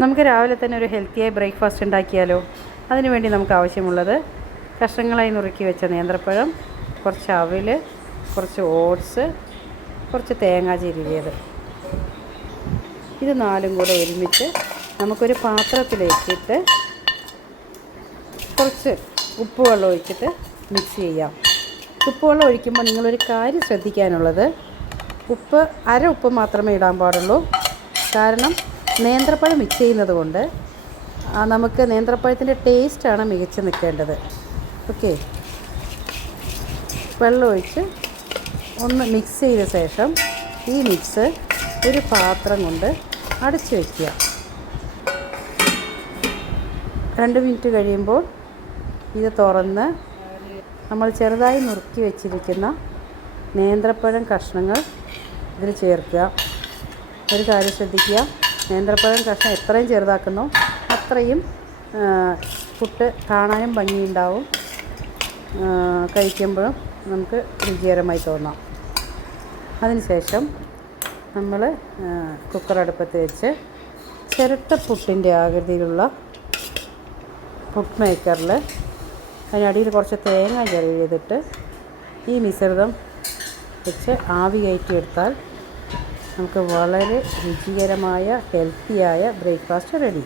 നമുക്ക് രാവിലെ തന്നെ ഒരു ഹെൽത്തിയായി ബ്രേക്ക്ഫാസ്റ്റ് ഉണ്ടാക്കിയാലോ? അതിനുവേണ്ടി നമുക്ക് ആവശ്യമുള്ളത് കഷ്ണങ്ങളായി നുറുക്കി വെച്ച നേന്ത്രപ്പഴം, കുറച്ച് അവിൽ, കുറച്ച് ഓട്സ്, കുറച്ച് തേങ്ങ ചിരവിയത്. ഇത് നാലും കൂടെ ഒരുമിച്ച് നമുക്കൊരു പാത്രത്തിലേക്കിട്ട് കുറച്ച് ഉപ്പ് വെള്ളം ഒഴിച്ചിട്ട് മിക്സ് ചെയ്യാം. ഉപ്പ് വെള്ളം ഒഴിക്കുമ്പോൾ നിങ്ങളൊരു കാര്യം ശ്രദ്ധിക്കാനുള്ളത്, അര ഉപ്പ് മാത്രമേ ഇടാൻ പാടുള്ളൂ. കാരണം നേന്ത്രപ്പഴം മിക്സ് ചെയ്യുന്നത് കൊണ്ട് നമുക്ക് നേന്ത്രപ്പഴത്തിൻ്റെ ടേസ്റ്റാണ് മികച്ച് നിൽക്കേണ്ടത്. ഓക്കെ, വെള്ളം ഒഴിച്ച് ഒന്ന് മിക്സ് ചെയ്ത ശേഷം ഈ മിക്സ് ഒരു പാത്രം കൊണ്ട് അടച്ചു വയ്ക്കുക. 2 മിനിറ്റ് കഴിയുമ്പോൾ ഇത് തുറന്ന് നമ്മൾ ചെറുതായി നുറുക്കി വെച്ചിരിക്കുന്ന നേന്ത്രപ്പഴം കഷ്ണങ്ങൾ ഇതിൽ ചേർക്കുക. ഒരു കാര്യം ശ്രദ്ധിക്കുക, നേന്ത്രപ്പഴം കഷ്ണം എത്രയും ചെറുതാക്കുന്നോ അത്രയും പുട്ട് കാണാനും ഭംഗിയുണ്ടാവും, കഴിക്കുമ്പോഴും നമുക്ക് രുചികരമായി തോന്നാം. അതിനുശേഷം നമ്മൾ കുക്കർ അടുപ്പത്ത് വെച്ച് ചിരട്ടപ്പുട്ടിൻ്റെ ആകൃതിയിലുള്ള പുട്ട് മേക്കറിൽ അതിനടിയിൽ കുറച്ച് തേങ്ങ ചിരവിയതിട്ട് ഈ മിശ്രിതം വെച്ച് ആവി കയറ്റിയെടുത്താൽ നമുക്ക് വളരെ രുചികരമായ ഹെൽത്തിയായ ബ്രേക്ക്ഫാസ്റ്റ് റെഡി.